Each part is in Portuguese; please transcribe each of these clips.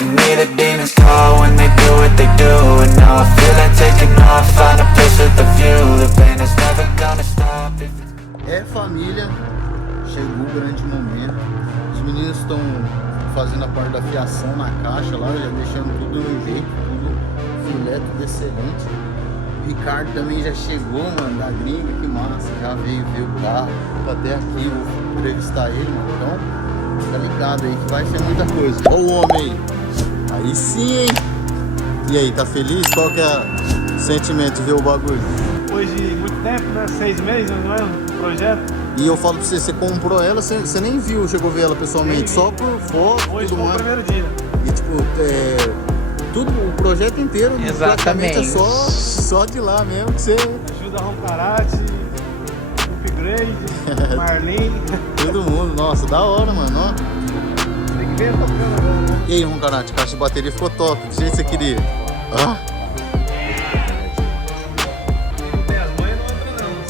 in me, the demons call when they do what they do. And now I feel like taking off, find a place with a view. The pain is never gonna stop if it's... É família, chegou o grande momento. Os meninos estão fazendo a parte da fiação na caixa lá, já deixando tudo no jeito, tudo filé, tudo excelente. O Ricardo também já chegou, mano, da gringa, que massa, já veio ver o carro, tô até aqui, vou entrevistar ele, mano. Então, tá ligado aí que vai ser muita coisa. Ó o homem aí. Aí sim, hein? E aí, tá feliz? Qual que é o sentimento de ver o bagulho? Depois de muito tempo, né? 6 meses, não é? Um projeto. E eu falo pra você, você comprou ela, você nem viu, chegou a ver ela pessoalmente, só por foto, Hoje tudo foi o mais. primeiro dia. E tipo, tudo, o projeto inteiro, praticamente é só de lá mesmo que você... Ajuda a Roncarate, Upgrade, Marlene. Todo mundo, nossa, da hora, mano, ó. Tem que ver tocando agora, né? E aí, Roncarate, caixa de bateria ficou top, do jeito que você queria. Ah.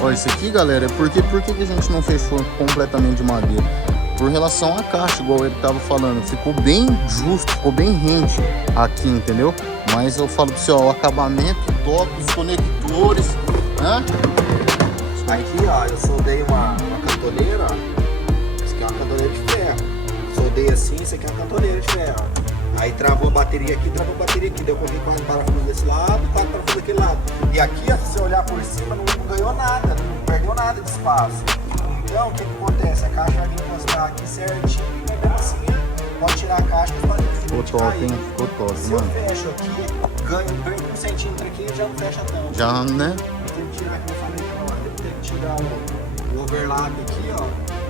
Olha, isso aqui, galera, por que a gente não fechou completamente de madeira? Por relação à caixa, igual ele tava falando, ficou bem justo, ficou bem rente aqui, entendeu? Mas eu falo pra você, ó, o acabamento top, os conectores, né? Aqui, ó, eu soldei uma cantoneira, ó. Isso aqui é uma cantoneira de ferro. Soldei assim, isso aqui é uma cantoneira de ferro. Aí travou a bateria aqui, travou a bateria aqui. Daí eu coloquei 4 parafusos desse lado, 4 parafusos daquele lado. E aqui, ó, se você olhar por cima, não ganhou nada, não perdeu nada de espaço. Então, o que acontece? A caixa vai vir encostar aqui certinho, e mesmo assim, pode tirar a caixa e fazer o Ficou top, hein? Ficou top, se mano. eu fecho aqui, ganho 1 centímetro aqui e já não fecha tanto. Já, né? Tem que tirar, como eu falei, ó, tem que tirar o overlap aqui, ó.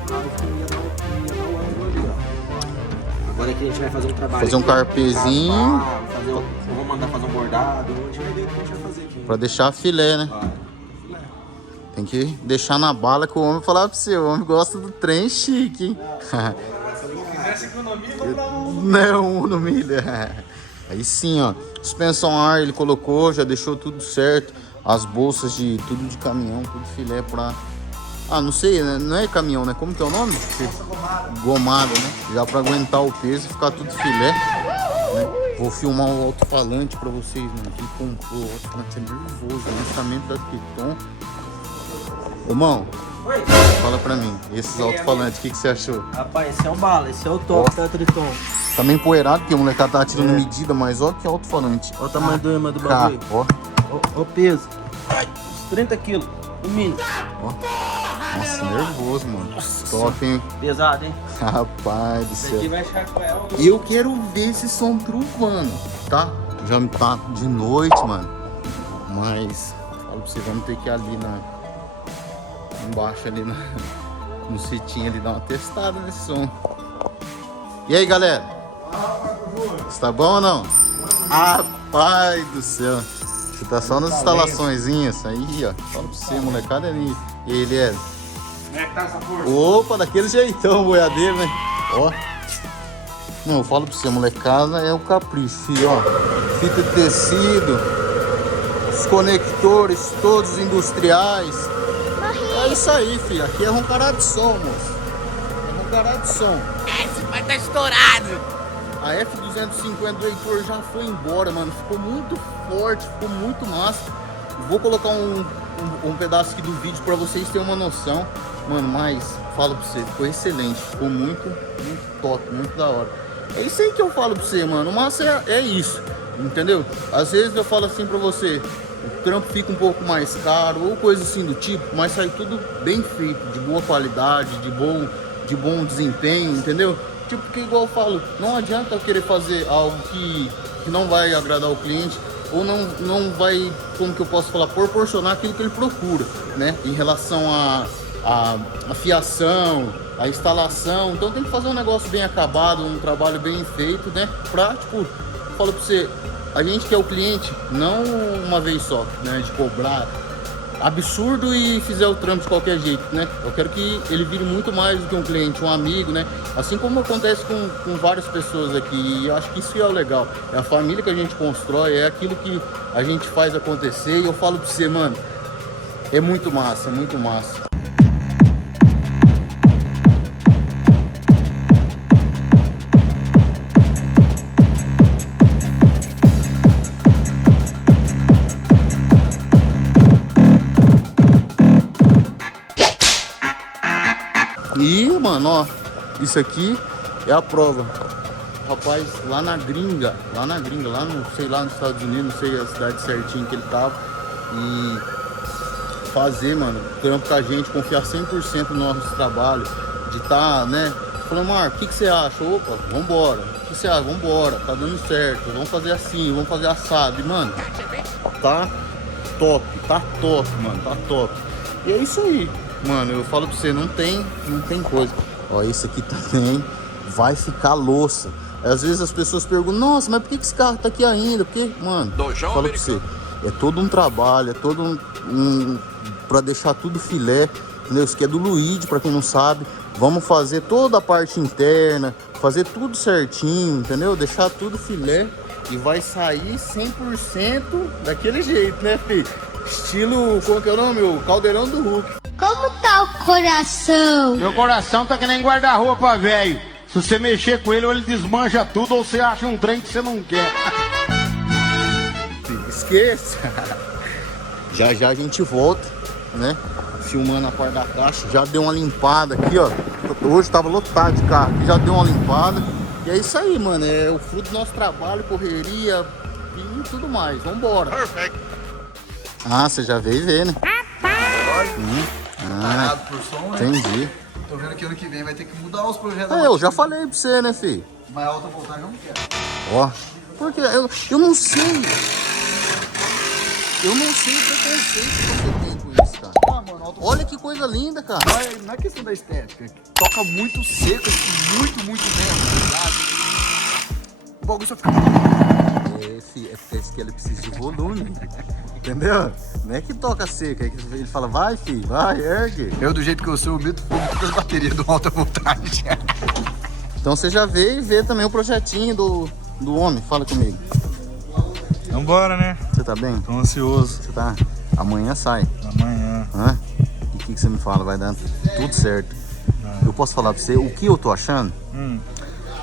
Pra ia dar o ângulo ali, ó. Agora aqui a gente vai fazer um trabalho. Fazer um carpezinho. Eu vou mandar fazer um bordado. A gente vai ver o que a gente vai fazer aqui. Pra deixar filé, né? Vai. Tem que deixar na bala que o homem falar pra você, o homem gosta do trem chique, hein? Se quisesse economia, vamos dar um... Não, no milha. Aí sim, ó. Suspensão a ar ele colocou, já deixou tudo certo. As bolsas de tudo de caminhão, tudo filé pra... Ah, não sei, né? Não é caminhão, né? Como que é o nome? Gomada, né? Já pra aguentar o peso e ficar tudo filé. Né? Vou filmar o alto-falante pra vocês, mano. Quem comprou o alto-falante é nervoso. O lançamento da Triton. Irmão, Oi. fala pra mim, esses alto-falantes, o que você achou? Rapaz, esse é o bala, esse é o top da Triton. Tá meio empoeirado, porque o molecada tá tirando medida, mas ó que alto-falante. Olha o tamanho do imã do Cá, bagulho. ó. Ó o peso. 30 quilos, no mínimo. Ó. Nossa, nervoso, mano. Top, hein? Pesado, hein? Rapaz do Esse céu. aqui vai chacoalhar o... E eu quero ver esse som trufando, tá? Já tá de noite, mano. Mas, falo pra você, vamos ter que ir ali embaixo ali no sitinho ali, dar uma testada nesse som. E aí, galera? Está bom ou não? Rapaz do céu. Você tá só nas instalaçõezinhas aí, ó. Fala pra você, molecada ali. E ele é... Como é que tá essa força? Opa, daquele jeitão, boiadeiro, né? Ó. Não, eu falo pra você, molecada é o capricho, filho, ó. Fita de tecido, os conectores todos industriais. É isso aí, filho. Aqui é roncará de som, moço. É roncará de som. Esse vai estar estourado. A F250 do Heitor já foi embora, mano. Ficou muito forte, ficou muito massa. Vou colocar um pedaço aqui do vídeo pra vocês terem uma noção. Mano, mas falo pra você, ficou excelente. Ficou muito top, muito da hora. É isso aí que eu falo pra você, mano. Massa é isso, entendeu? Às vezes eu falo assim pra você, o trampo fica um pouco mais caro ou coisa assim do tipo, mas sai tudo bem feito, de boa qualidade, de bom desempenho, entendeu? Tipo, porque igual eu falo, não adianta eu querer fazer algo que não vai agradar o cliente ou não vai, como que eu posso falar, proporcionar aquilo que ele procura, né? Em relação a fiação, a instalação. Então tem que fazer um negócio bem acabado, um trabalho bem feito, né? Pra, tipo, falo pra você, a gente que é o cliente, não uma vez só, né? De cobrar absurdo e fizer o trampo de qualquer jeito, né? Eu quero que ele vire muito mais do que um cliente, um amigo, né? Assim como acontece com várias pessoas aqui. E eu acho que isso é o legal. É a família que a gente constrói, é aquilo que a gente faz acontecer. E eu falo pra você, mano, é muito massa, muito massa. mano, ó. Isso aqui é a prova. Rapaz, lá na gringa, lá no, sei lá, nos Estados Unidos, não sei a cidade certinho que ele tava. E fazer, mano, trampo com a gente, confiar 100% no nosso trabalho. De tá, né? Falei, Marco, o que você acha? Opa, vambora. O que você acha? Vambora, tá dando certo. Vamos fazer assim, vamos fazer assado. E, mano, tá top, mano, tá top. E é isso aí, mano, eu falo pra você, não tem coisa. Ó, esse aqui também vai ficar louça. Às vezes as pessoas perguntam, nossa, mas por que esse carro tá aqui ainda? Porque, mano, falo pra você, é todo um trabalho, é todo pra deixar tudo filé, entendeu? Isso aqui é do Luigi, pra quem não sabe. Vamos fazer toda a parte interna, fazer tudo certinho, entendeu? Deixar tudo filé e vai sair 100% daquele jeito, né, filho? Estilo, como que é o nome? O caldeirão do Hulk. Como tá o coração? Meu coração tá que nem guarda-roupa, velho. Se você mexer com ele, ou ele desmancha tudo, ou você acha um trem que você não quer. Esqueça. Já já a gente volta, né? Filmando a parte da caixa. Já deu uma limpada aqui, ó. Hoje tava lotado de carro aqui, já deu uma limpada. E é isso aí, mano. É o fruto do nosso trabalho, correria e tudo mais. Vambora. Perfect. Ah, você já veio ver, né? Parado por som, né? Entendi. Tô vendo que ano que vem vai ter que mudar os projetos. Eu já falei pra você, né, filho? Mas alta voltagem eu não quero. Ó, porque eu não sei. Eu não sei o preconceito que você tem com isso, cara. Ah, mano, alta Olha que coisa linda, cara. não é questão da estética. Toca muito seco, assim, muito mesmo, sabe? O bagulho só fica... É porque que ele precisa de volume. Entendeu? Não é que toca seca, é que ele fala, vai, filho, vai, ergue. Eu, do jeito que eu sou, eu meto fogo todas as baterias do alta voltagem. Então você já veio ver também o projetinho do homem, fala comigo. Vambora, né? Você tá bem? Tô ansioso. Você tá? Amanhã sai. Amanhã. Hã? E o que você me fala? Vai dando tudo certo. Eu posso falar pra você o que eu tô achando?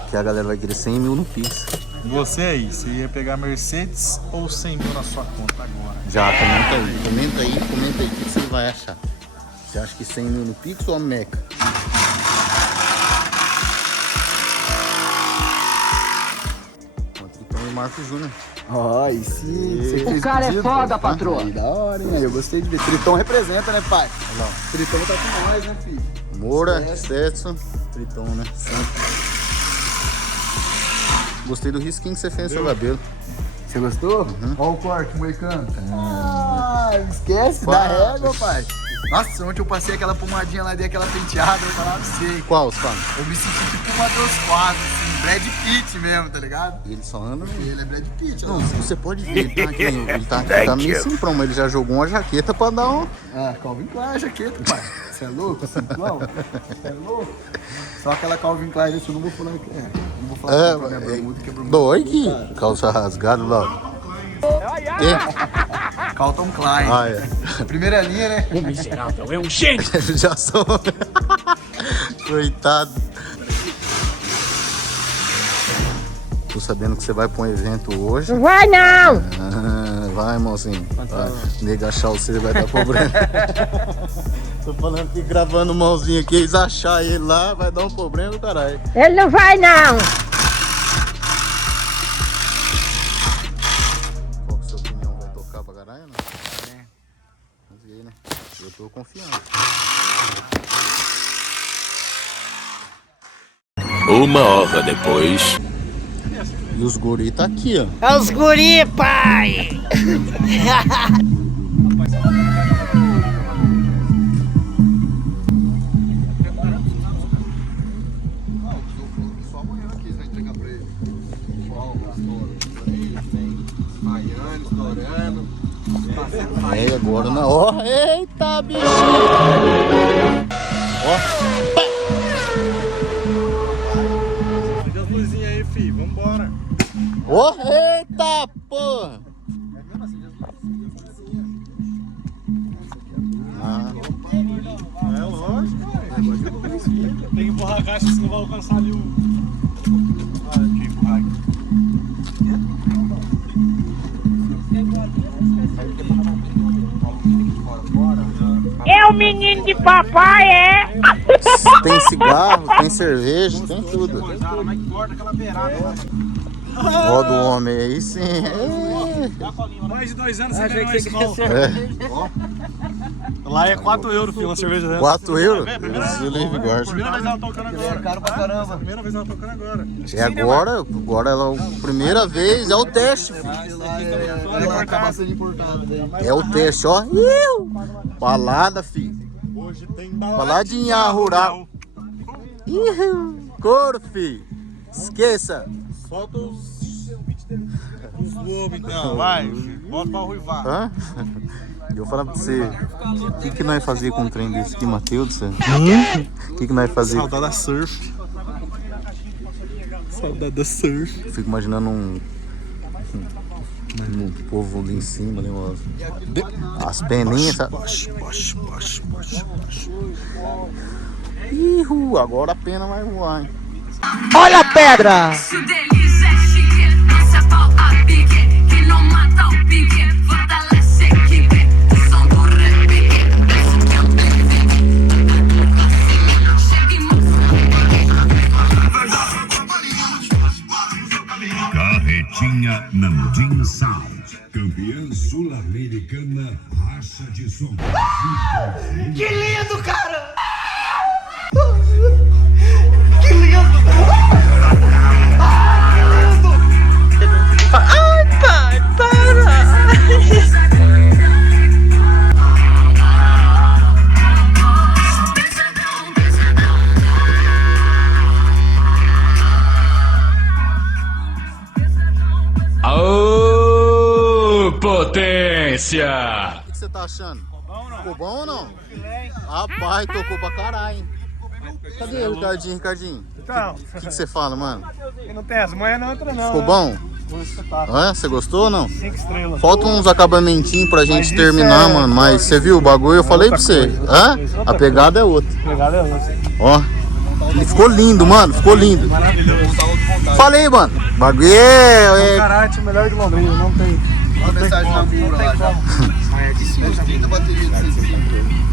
Que a galera vai querer 100 mil no Pix. Você aí, você ia pegar Mercedes ou 100 mil na sua conta agora? Já, comenta aí o que você vai achar. Você acha que 100 mil no Pix ou a Meca? Então o Marco Júnior. Ai, sim. Você fez O cara pedido, é foda, tá? patroa. Aí, da hora, hein? Eu gostei de ver. Tritão representa, né, pai? Olha lá. Tritão tá com nós, né, filho? Moura, Stetson, Triton, né? Gostei do risquinho que você fez no seu cabelo. Você gostou? Olha o corte, moicano. Esquece da régua, pai. Nossa, ontem eu passei aquela pomadinha lá, dei aquela penteada, eu falava pra você. Qual, você fala? Eu me senti tipo uma dos quadros, assim, Brad Pitt mesmo, tá ligado? Ele só anda no... Ele é Brad Pitt, Não, ó. você pode ver, ele tá meio sem promo, ele já jogou uma jaqueta pra dar um... Ah, Calvin Klein a jaqueta, pai. Você é louco, simplão? Você é louco? Só aquela Calvin Klein, isso eu não vou falar que é. Não vou falar que é bermuda, que é bermuda. Dói que calça rasgada lá. Calvin Klein. Ah, é. Primeira linha, né? O miserável é um gênio. Já sou... Coitado. Tô sabendo que você vai pra um evento hoje. Não vai não! Ah, vai, mocinho. Vai. Nega achar você vai dar problema. Tô falando que gravando mãozinho aqui, eles achar ele lá, vai dar um problema do caralho. Ele não vai não! Qual que é a sua opinião? Vai tocar pra caralho ou não? Vamos ver, né? Eu tô confiando. Uma hora depois. E os guri tá aqui, ó. É os guri, pai. Só amanhã que eles vão entregar pra ele. Baiano, estourando. É, agora na hora. Eita, bicho! Ó. Liga as luzinhas aí, filho. Vambora. Ó, eita, porra! Ah, É lógico, cara. Tem que empurrar a caixa, senão vai alcançar ali o... Ah, aqui, empurrar aqui. Eu o menino de papai, é? Tem cigarro, tem cerveja, tem tudo. Ó do homem aí sim. Mais de 2 anos sem ganhar uma escola. Lá é 4 euros, filho, uma cerveja dessa. 4 euros? Livre guarda. Primeira vez ela tocando agora. É caro pra caramba. Primeira vez ela tocando agora. É agora ela primeira vez, é o teste, filho. É o teste, ó. Balada, filho. Hoje tem Baladinha rural. Couro, filho. Esqueça. Solta os lobos então, vai. Bota pra ruivar. Hã? Eu vou falar pra você, o que nós fazia com um trem desse aqui, Matheus? O que nós fazia? Saudade da surf. Saudade da surf. Fico imaginando um povo ali em cima, né? As peninhas, sabe? Agora a pena vai voar, hein? Olha a pedra! Carretinha Nandin Sound, campeã sul-americana, raça de som. Que lindo, cara! Que lindo! Ai, pai, para! Aô, potência! O que você tá achando? Ficou bom ou não? Rapaz, tocou pra caralho, hein? Cadê o Ricardinho? Então, O que você fala, mano? não tem as manhas não entra não. Ficou bom? Você gostou ou não? 5 estrelas. Falta uns acabamentinhos pra gente Mas isso terminar, é- mano. Mas você viu o bagulho? Eu falei pra você. coisa. A pegada é outra. Pegada é outra. Ó. Ele ficou lindo, mano. Ficou lindo. Falei, mano. O bagulho é. Karate, o melhor de Londrina, não tem. Olha a mensagem na pura lá já. 30 baterias de 650.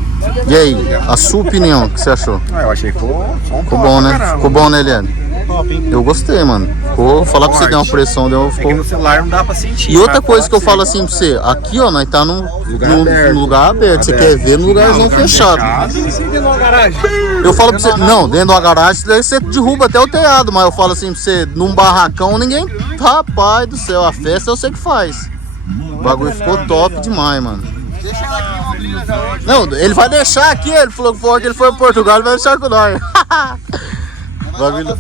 E aí, a sua opinião, o que você achou? Eu achei que Ficou bom, né? Ficou bom, né, Eliane? Eu gostei, mano. Vou falar pra você, deu uma pressão, deu. É que no celular não dá pra sentir. E outra coisa que eu falo assim pra você, aqui ó, nós tá num lugar aberto, você quer ver no lugarzão fechado. Eu falo pra você, não, dentro de uma garagem você derruba até o telhado, mas eu falo assim pra você, num barracão ninguém, rapaz do céu, a festa eu sei que faz. O bagulho ficou top demais, mano. Não, ele vai deixar aqui, ele falou que ele foi pra Portugal, ele vai deixar com nós. Bagulho...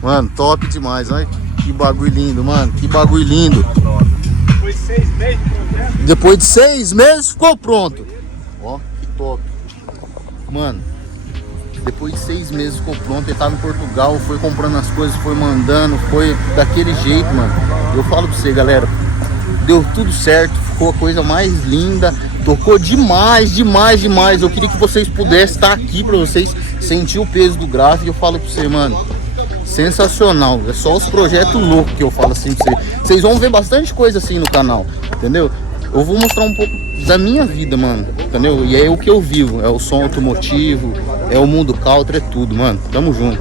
Mano, top demais, olha que bagulho lindo, mano, que bagulho lindo. Depois de 6 meses ficou pronto. Ó, que top. Mano, depois de 6 meses ficou pronto, ele tava em Portugal, foi comprando as coisas, foi mandando, foi daquele jeito, mano. Eu falo pra você, galera, deu tudo certo, ficou a coisa mais linda, tocou demais, demais, demais. Eu queria que vocês pudessem estar aqui pra vocês sentir o peso do grave. E eu falo pra você, mano, sensacional. É só os projetos loucos que eu falo assim pra vocês. Vocês vão ver bastante coisa assim no canal, entendeu? Eu vou mostrar um pouco da minha vida, mano, entendeu? E é o que eu vivo, é o som automotivo, é o mundo country, é tudo, mano. Tamo junto.